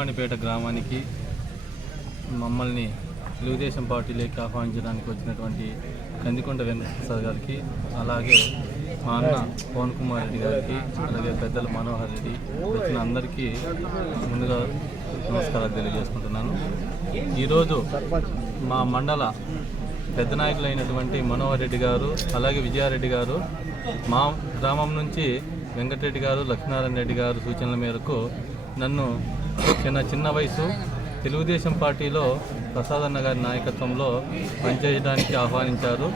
ఈ గ్రామానికి మమ్మల్ని తెలుగుదేశం పార్టీలోకి ఆహ్వానించడానికి వచ్చినటువంటి కందికొండ వెంకటప్రసాద్ గారికి అలాగే మా అన్న పవన్ కుమార్ రెడ్డి గారికి అలాగే పెద్దలు మనోహర్ రెడ్డి వచ్చిన అందరికీ ముందుగా నమస్కారాలు తెలియజేసుకుంటున్నాను. ఈరోజు మా మండల పెద్ద నాయకులైనటువంటి మనోహర్ రెడ్డి గారు అలాగే విజయారెడ్డి గారు మా గ్రామం నుంచి వెంకటరెడ్డి గారు లక్ష్మీనారాయణ రెడ్డి గారు సూచనల మేరకు నన్ను చిన్న చిన్న వయసు. తెలుగుదేశం పార్టీలో ప్రసాదన్న గారి నాయకత్వంలో పనిచేయడానికి ఆహ్వానించారు.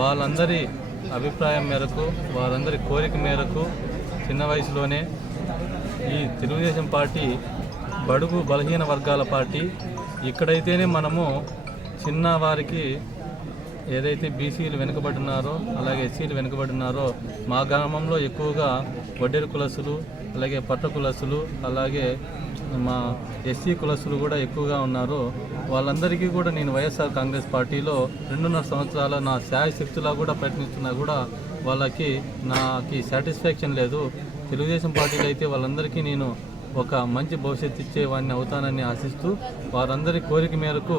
వాళ్ళందరి అభిప్రాయం మేరకు వారందరి కోరిక మేరకు చిన్న వయసులోనే ఈ తెలుగుదేశం పార్టీ బడుగు బలహీన వర్గాల పార్టీ. ఇక్కడైతేనే మనము చిన్న వారికి ఏదైతే బీసీలు వెనుకబడినారో అలాగే ఎస్సీలు వెనుకబడినారో మా గ్రామంలో ఎక్కువగా వడ్డెరు కులసులు అలాగే పట్ట కులసులు అలాగే మా ఎస్సీ కులసులు కూడా ఎక్కువగా ఉన్నారు. వాళ్ళందరికీ కూడా నేను వైఎస్ఆర్ కాంగ్రెస్ పార్టీలో రెండున్నర సంవత్సరాల నా శాయశక్తులా కూడా ప్రయత్నిస్తున్నా కూడా వాళ్ళకి నాకు సాటిస్ఫాక్షన్ లేదు. తెలుగుదేశం పార్టీలో అయితే వాళ్ళందరికీ నేను ఒక మంచి భవిష్యత్తు ఇచ్చేవాడిని అవుతానని ఆశిస్తూ వారందరి కోరిక మేరకు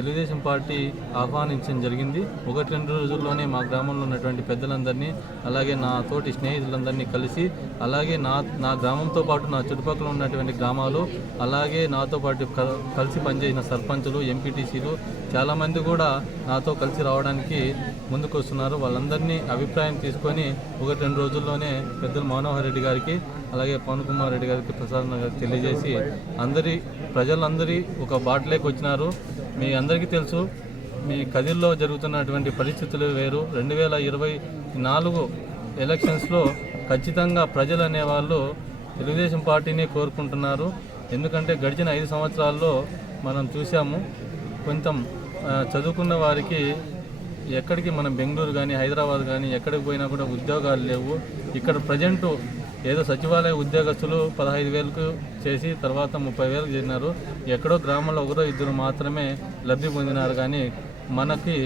తెలుగుదేశం పార్టీ ఆహ్వానించడం జరిగింది. ఒకటి రెండు రోజుల్లోనే మా గ్రామంలో ఉన్నటువంటి పెద్దలందరినీ అలాగే నా తోటి స్నేహితులందరినీ కలిసి అలాగే నా నా గ్రామంతో పాటు నా చుట్టుపక్కల ఉన్నటువంటి గ్రామాలు అలాగే నాతో పాటు కలిసి పనిచేసిన సర్పంచులు ఎంపీటీసీలు చాలామంది కూడా నాతో కలిసి రావడానికి ముందుకు వస్తున్నారు వాళ్ళందరినీ అభిప్రాయం తీసుకొని ఒకటి రెండు రోజుల్లోనే పెద్దలు మనోహర్ రెడ్డి గారికి అలాగే పవన్ కుమార్ రెడ్డి గారికి ప్రసాద్ గారికి తెలియజేసి అందరి ప్రజలందరి ఒక బాటలోకి వచ్చినారు. మీ అందరికీ తెలుసు మీ కదిల్లో జరుగుతున్నటువంటి పరిస్థితులు వేరు. రెండు వేల ఇరవై నాలుగు ఎలక్షన్స్లో ఖచ్చితంగా ప్రజలు అనేవాళ్ళు తెలుగుదేశం పార్టీని కోరుకుంటున్నారు. ఎందుకంటే గడిచిన ఐదు సంవత్సరాల్లో మనం చూసాము కొంచెం చదువుకున్న వారికి ఎక్కడికి మనం బెంగళూరు కానీ హైదరాబాద్ కానీ ఎక్కడికి పోయినా కూడా ఉద్యోగాలు లేవు. ఇక్కడ ప్రజెంటు ఏదో సచివాలయ ఉద్యోగస్తులు పదహైదు వేలకు చేసి తర్వాత ముప్పై వేలకు చేరినారు. ఎక్కడో గ్రామంలో ఒకరో ఇద్దరు మాత్రమే లబ్ధి పొందినారు. కానీ మనకి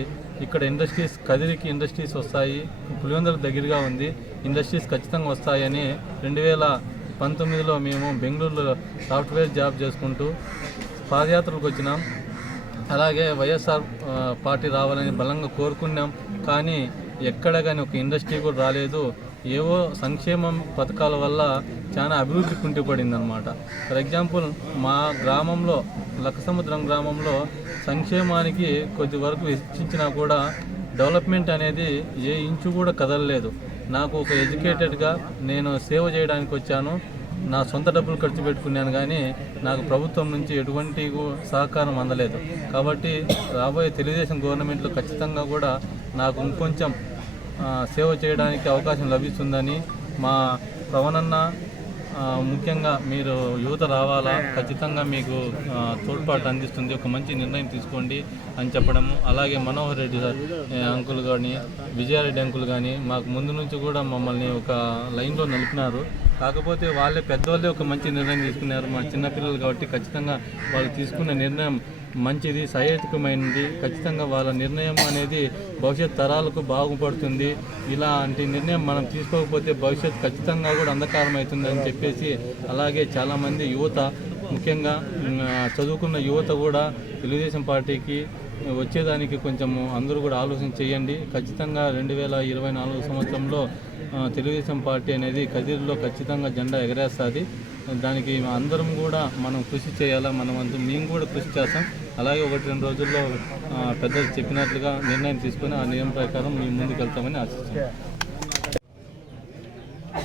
ఇక్కడ ఇండస్ట్రీస్ కదిరికి ఇండస్ట్రీస్ వస్తాయి. పులివెందులకు దగ్గరగా ఉంది. ఇండస్ట్రీస్ ఖచ్చితంగా వస్తాయని రెండు వేల పంతొమ్మిదిలో మేము బెంగళూరులో సాఫ్ట్వేర్ జాబ్ చేసుకుంటూ పాదయాత్రలకు వచ్చినాం. అలాగే వైఎస్ఆర్ పార్టీ రావాలని బలంగా కోరుకున్నాం. కానీ ఎక్కడ కానీ ఒక ఇండస్ట్రీ కూడా రాలేదు. ఏవో సంక్షేమం పథకాల వల్ల చాలా అభివృద్ధి కుంటిపడింది అనమాట ఫర్ ఎగ్జాంపుల్ మా గ్రామంలో లక్కసముద్రం గ్రామంలో సంక్షేమానికి కొద్ది వరకు వెచ్చించినా కూడా డెవలప్మెంట్ అనేది ఏ ఇంచు కూడా కదలలేదు. నాకు ఒక ఎడ్యుకేటెడ్గా నేను సేవ చేయడానికి వచ్చాను. నా సొంత డబ్బులు ఖర్చు పెట్టుకున్నాను కానీ నాకు ప్రభుత్వం నుంచి ఎటువంటి సహకారం అందలేదు. కాబట్టి రాబోయే తెలుగుదేశం గవర్నమెంట్లో ఖచ్చితంగా కూడా నాకు ఇంకొంచెం సేవ చేయడానికి అవకాశం లభిస్తుందని మా పవనన్న ముఖ్యంగా మీరు యువత రావాలా? ఖచ్చితంగా మీకు తోడ్పాటు అందిస్తుంది. ఒక మంచి నిర్ణయం తీసుకోండి అని చెప్పడము. అలాగే మనోహర్ రెడ్డి సార్ అంకుల్ కానీ విజయారెడ్డి అంకుల్ కానీ మాకు ముందు నుంచి కూడా మమ్మల్ని ఒక లైన్లో నిలిపినారు కాకపోతే వాళ్ళే పెద్దవాళ్ళే ఒక మంచి నిర్ణయం తీసుకున్నారు మా చిన్నపిల్లలు కాబట్టి ఖచ్చితంగా వాళ్ళు తీసుకున్న నిర్ణయం మంచిది సహేతుకమైనది ఖచ్చితంగా వాళ్ళ నిర్ణయం అనేది భవిష్యత్ తరాలకు బాగుపడుతుంది. ఇలాంటి నిర్ణయం మనం తీసుకోకపోతే భవిష్యత్ ఖచ్చితంగా కూడా అంధకారం అవుతుందని చెప్పేసి అలాగే చాలామంది యువత ముఖ్యంగా చదువుకున్న యువత కూడా తెలుగుదేశం పార్టీకి వచ్చేదానికి కొంచెము అందరూ కూడా ఆలోచన చేయండి. ఖచ్చితంగా రెండు వేల ఇరవై నాలుగు సంవత్సరంలో తెలుగుదేశం పార్టీ అనేది కదిరిలో ఖచ్చితంగా జెండా ఎగరేస్తుంది. దానికి అందరం కూడా మనం కృషి చేయాలా? మనం అంతా మేము కూడా కృషి చేస్తాం. అలాగే ఒకటి రెండు రోజుల్లో పెద్దలు చెప్పినట్లుగా నిర్ణయం తీసుకొని ఆ నియమం ప్రకారం మేము ముందుకు వెళ్తామని ఆశిస్తున్నాం.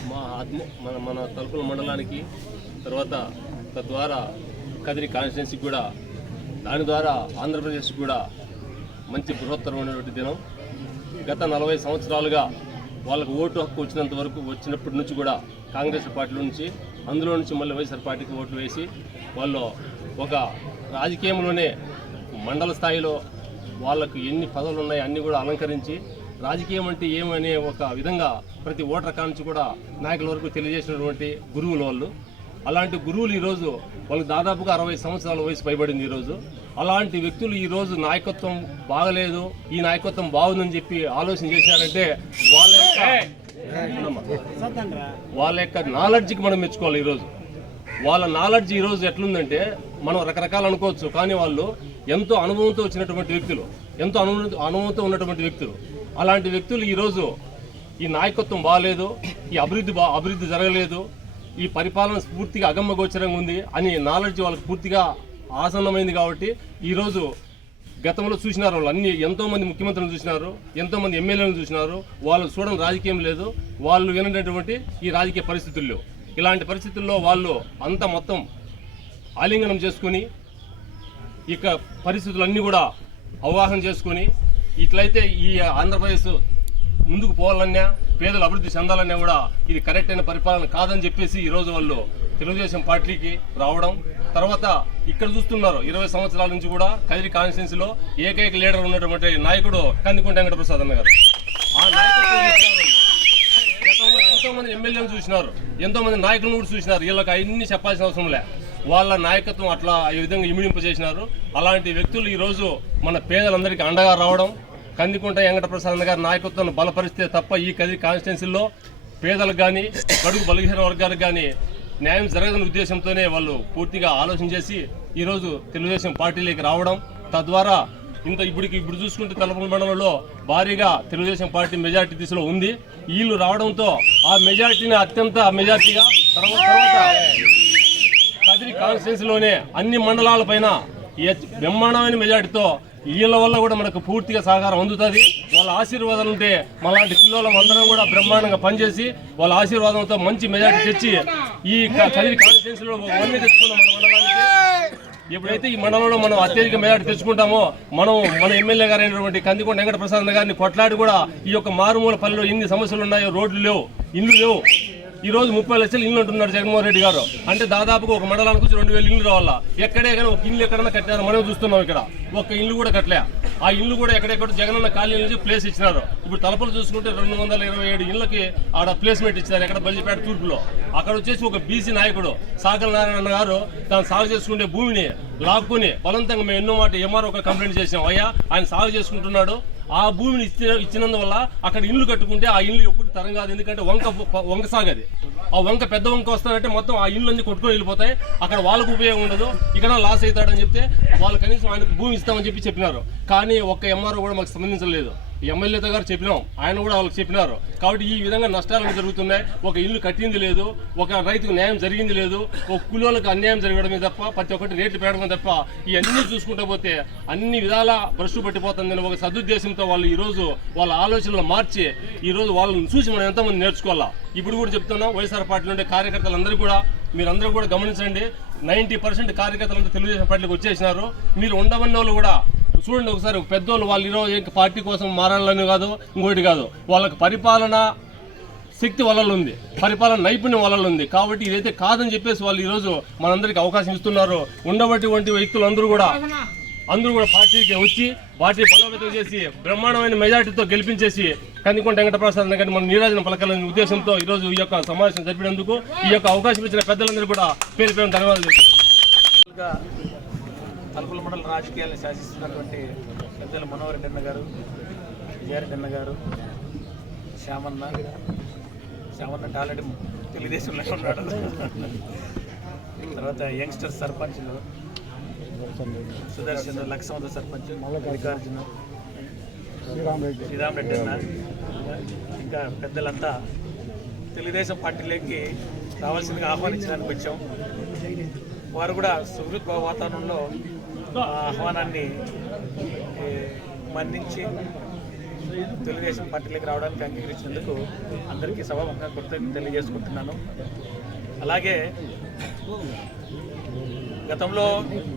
మా ఆత్మ మన మన తలుపుల మండలానికి తర్వాత తద్వారా కదిరి కాన్స్టిట్యున్సీకి కూడా దాని ద్వారా ఆంధ్రప్రదేశ్ కూడా మంచి బృహత్తరమైనటువంటి దినం. గత నలభై సంవత్సరాలుగా వాళ్ళకు ఓటు హక్కు వచ్చినంత వరకు వచ్చినప్పటి నుంచి కూడా కాంగ్రెస్ పార్టీలో నుంచి అందులో నుంచి మళ్ళీ వైఎస్ఆర్ పార్టీకి ఓట్లు వేసి వాళ్ళు ఒక రాజకీయంలోనే మండల స్థాయిలో వాళ్ళకు ఎన్ని పదవులు ఉన్నాయో అన్ని కూడా అలంకరించి రాజకీయం అంటే ఏమనే ఒక విధంగా ప్రతి ఓటర్ కాంచి కూడా నాయకుల వరకు తెలియజేసినటువంటి గురువులు వాళ్ళు. అలాంటి గురువులు ఈరోజు వాళ్ళకి దాదాపుగా అరవై సంవత్సరాల వయసు పైబడింది ఈరోజు. అలాంటి వ్యక్తులు ఈరోజు నాయకత్వం బాగలేదు ఈ నాయకత్వం బాగుందని చెప్పి ఆలోచన చేశారంటే వాళ్ళ యొక్క వాళ్ళ యొక్క నాలెడ్జ్కి మనం మెచ్చుకోవాలి ఈరోజు. వాళ్ళ నాలెడ్జ్ ఈరోజు ఎట్లుందంటే మనం రకరకాలు అనుకోవచ్చు కానీ వాళ్ళు ఎంతో అనుభవంతో వచ్చినటువంటి వ్యక్తులు ఎంతో అనుభవం అనుభవంతో ఉన్నటువంటి వ్యక్తులు. అలాంటి వ్యక్తులు ఈరోజు ఈ నాయకత్వం బాగాలేదు ఈ అభివృద్ధి బా అభివృద్ధి జరగలేదు ఈ పరిపాలన పూర్తిగా అగమ్మగోచరంగా ఉంది అని నాలెడ్జ్ వాళ్ళకి పూర్తిగా ఆసన్నమైంది కాబట్టి ఈరోజు గతంలో చూసినారు వాళ్ళు అన్ని ఎంతోమంది ముఖ్యమంత్రులను చూసినారు ఎంతోమంది ఎమ్మెల్యేలను చూసినారు వాళ్ళు చూడడం రాజకీయం లేదు వాళ్ళు వినటువంటి ఈ రాజకీయ పరిస్థితుల్లో ఇలాంటి పరిస్థితుల్లో వాళ్ళు అంతా మొత్తం ఆలింగనం చేసుకుని ఇక పరిస్థితులన్నీ కూడా అవగాహన చేసుకుని ఇట్లయితే ఈ ఆంధ్రప్రదేశ్ ముందుకు పోవాలన్నా పేదలు అభివృద్ధి చెందాలన్నా కూడా ఇది కరెక్ట్ అయిన పరిపాలన కాదని చెప్పేసి ఈరోజు వాళ్ళు తెలుగుదేశం పార్టీకి రావడం. తర్వాత ఇక్కడ చూస్తున్నారు ఇరవై సంవత్సరాల నుంచి కూడా కదిరి కాన్స్టిట్యున్సీలో ఏకైక లీడర్ ఉన్నటువంటి నాయకుడు కందికుంట వెంకటప్రసాద్ అన్న గారు. ఆ నాయకుడు గతంలో ఎంతో మంది ఎమ్మెల్యేలు చూసినారు. ఎంతో మంది నాయకులను కూడా చూసినారు. వీళ్ళకి అన్ని చెప్పాల్సిన అవసరం లే. వాళ్ళ నాయకత్వం అట్లా ఈ విధంగా ఇమిడింప చేసినారు అలాంటి వ్యక్తులు ఈరోజు మన పేదలందరికీ అండగా రావడం కందికుంట వెంకటప్రసాద్ గారి నాయకత్వాన్ని బలపరిస్తే తప్ప ఈ కది కాన్స్టిట్యున్సీలో పేదలకు కానీ బడుగు బలహీన వర్గాలకు కానీ న్యాయం జరగదని ఉద్దేశంతోనే వాళ్ళు పూర్తిగా ఆలోచన చేసి ఈరోజు తెలుగుదేశం పార్టీలోకి రావడం. తద్వారా ఇంత ఇప్పటికి ఇప్పుడు చూసుకుంటే తలపల్లి మండలంలో భారీగా తెలుగుదేశం పార్టీ మెజార్టీ దిశలో ఉంది. వీళ్ళు రావడంతో ఆ మెజార్టీని అత్యంత మెజార్టీగా తర్వాత తర్వాత కదిరి కాన్స్టిట్యున్సీలోనే అన్ని మండలాల పైన బ్రహ్మాండమైన మెజార్టీతో వీళ్ళ వల్ల కూడా మనకు పూర్తిగా సహకారం అందుతుంది. వాళ్ళ ఆశీర్వాదాలు ఉంటే మలాంటి పిల్లలం అందరం కూడా బ్రహ్మాండంగా పనిచేసి వాళ్ళ ఆశీర్వాదంతో మంచి మెజార్టీ తెచ్చి ఈ కదిరి కాన్స్టిట్యున్సీలో వన్నీ తెచ్చుకున్నాం మన మండలానికి. ఎప్పుడైతే ఈ మండలంలో మనం అత్యధిక మెజార్టీ తెచ్చుకుంటామో మనం మన ఎమ్మెల్యే గారు అయినటువంటి కందికొండ వెంకట ప్రసాద్ గారిని కొట్లాడి కూడా ఈ యొక్క మారుమూల పల్లెలో ఎన్ని సమస్యలు ఉన్నాయో రోడ్లు లేవు ఇల్లు లేవు ఈ రోజు ముప్పై లక్షలు ఇల్లు అంటున్నారు జగన్మోహన్ రెడ్డి గారు. అంటే దాదాపుగా ఒక మండలానికి వచ్చి రెండు వేల ఇల్లు రావాలా? ఎక్కడే కానీ ఒక ఇల్లు ఎక్కడన్నా కట్టారు? మనం చూస్తున్నాం ఇక్కడ. ఒక ఇల్లు కూడా కట్టలే. ఆ ఇల్లు కూడా ఎక్కడెక్కడ జగనన్న కాలనీ నుంచి ప్లేస్ ఇచ్చినారు. ఇప్పుడు తలపలు చూసుకుంటే రెండు వందల ఇరవై ఏడు ఇళ్ళకి ఆడ ప్లేస్మెంట్ ఇచ్చినారు ఎక్కడ బల్లిపేట తూర్పులో. అక్కడ వచ్చేసి ఒక బీసీ నాయకుడు సాగల నారాయణ గారు తను సాగు చేసుకునే భూమిని లాక్కుని బలవంతంగా మేము ఎన్నో మాట ఎంఆర్ఓ ఒక కంప్లైంట్ చేసాం అయ్యా ఆయన సాగు చేసుకుంటున్నాడు. ఆ భూమిని ఇచ్చిన ఇచ్చినందువల్ల అక్కడ ఇల్లు కట్టుకుంటే ఆ ఇల్లు ఎప్పుడు తరం కాదు. ఎందుకంటే వంక వంక సాగది. ఆ వంక పెద్ద వంక వస్తానంటే మొత్తం ఆ ఇల్లు అన్ని కొట్టుకొని వెళ్ళిపోతాయి. అక్కడ వాళ్ళకు ఉపయోగం ఉండదు. ఇక్కడ లాస్ అవుతాడని చెప్తే వాళ్ళు కనీసం ఆయనకు భూమి ఇస్తామని చెప్పి చెప్పినారు. కానీ ఒక్క ఎంఆర్ఓ కూడా మాకు సంబంధించలేదు. ఎమ్మెల్యేతో గారు చెప్పినాం. ఆయన కూడా వాళ్ళకి చెప్పినారు. కాబట్టి ఈ విధంగా నష్టాలు జరుగుతున్నాయి. ఒక ఇల్లు కట్టింది లేదు ఒక రైతుకు న్యాయం జరిగింది లేదు ఒక కులోలకు అన్యాయం జరగడమే తప్ప ప్రతి ఒక్కటి రేట్లు పెరగడం తప్ప ఇవన్నీ చూసుకుంటూ పోతే అన్ని విధాల భ్రష్టు పట్టిపోతుందని ఒక సదుద్దేశంతో వాళ్ళు ఈరోజు వాళ్ళ ఆలోచనలు మార్చి ఈరోజు వాళ్ళని చూసి మనం ఎంతమంది నేర్చుకోవాలా? ఇప్పుడు కూడా చెప్తున్నాం వైఎస్ఆర్ పార్టీలో ఉండే కార్యకర్తలందరూ కూడా మీరందరూ కూడా గమనించండి. నైంటీ పర్సెంట్ కార్యకర్తలంతా తెలుగుదేశం పార్టీకి వచ్చేసినారు. మీరు ఉండవన్న వాళ్ళు కూడా చూడండి ఒకసారి పెద్దోళ్ళు వాళ్ళు ఈరోజు ఇంకా పార్టీ కోసం మారాలని కాదు ఇంకోటి కాదు. వాళ్ళకి పరిపాలన శక్తి వలలు ఉంది. పరిపాలన నైపుణ్యం వలలు ఉంది. కాబట్టి ఇదైతే కాదని చెప్పేసి వాళ్ళు ఈరోజు మనందరికీ అవకాశం ఇస్తున్నారు. ఉండబట్టి వ్యక్తులు అందరూ కూడా అందరూ కూడా పార్టీకి వచ్చి పార్టీ బలోపేతం చేసి బ్రహ్మాండమైన మెజార్టీతో గెలిపించేసి కందికొండ వెంకటప్రసాద్ గారిని మనం నీరాజన పలకాలనే ఉద్దేశంతో ఈరోజు ఈ యొక్క సమావేశం జరిపినందుకు ఈ యొక్క అవకాశం ఇచ్చిన పెద్దలందరూ కూడా పేరు పేరు ధన్యవాదాలు తలుపుల మండల రాజకీయాలను శాసిస్తున్నటువంటి పెద్దలు మనోహర్ రెడ్డి గారు విజయారెడ్డి అన్న గారు శ్యామన్న శ్యామన్న అంటే ఆల్రెడీ తెలుగుదేశంలో ఉన్నాడు. తర్వాత యంగ్స్టర్ సర్పంచ్లు సుదర్శన్ లక్ష్మణ సర్పంచ్ మల్లికార్జున శ్రీరామ్ రెడ్డి అన్న. ఇంకా పెద్దలంతా తెలుగుదేశం పార్టీలోకి రావాల్సిందిగా ఆహ్వానించడానికి వచ్చాం. వారు కూడా సుహృత్ వాతావరణంలో ఆహ్వానాన్ని మన్నించి తెలుగుదేశం పార్టీలోకి రావడానికి అంగీకరించినందుకు అందరికీ సభాముఖంగా కృతజ్ఞత తెలియజేసుకుంటున్నాను. అలాగే గతంలో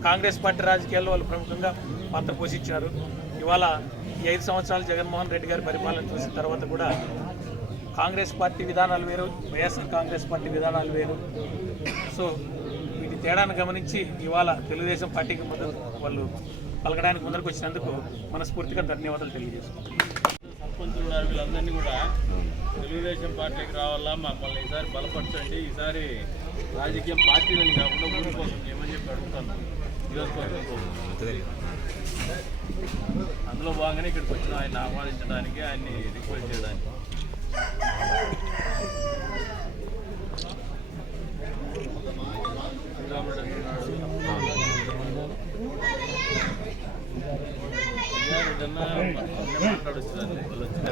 కాంగ్రెస్ పార్టీ రాజకీయాల్లో వాళ్ళు ప్రముఖంగా పాత్ర పోషించారు ఇవాళ ఈ ఐదు సంవత్సరాలు జగన్మోహన్ రెడ్డి గారి పరిపాలన చూసిన తర్వాత కూడా కాంగ్రెస్ పార్టీ విధానాలు వేరు వైఎస్ఆర్ కాంగ్రెస్ పార్టీ విధానాలు వేరు. సో తేడాను గమనించి ఇవాళ తెలుగుదేశం పార్టీకి మద్దతు వాళ్ళు పలకడానికి ముందరకు వచ్చినందుకు మనస్ఫూర్తిగా ధన్యవాదాలు తెలియజేస్తున్నాను సర్పంచులు ఉన్నారు వీళ్ళందరినీ కూడా తెలుగుదేశం పార్టీకి రావాలా? మమ్మల్ని ఈసారి బలపరచండి. ఈసారి రాజకీయం పార్టీలని కాకుండా ఊరి కోసం ఏమని చెప్పి అడుగుతాను? అందులో భాగంగానే ఇక్కడికి వచ్చిన ఆయన ఆహ్వానించడానికి ఆయన్ని రిక్వెస్ట్ చేయడానికి. ఏదన్నా మాట్లాడొచ్చుదండి వాళ్ళు వచ్చిన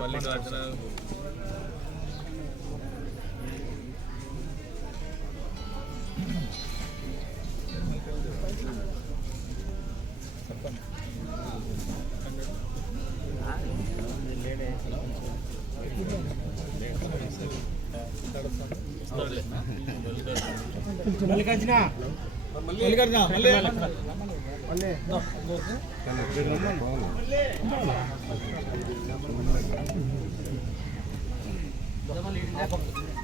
మల్లికార్జున మల్లికార్జున. మల్లికార్జున చేరి ఇట్లే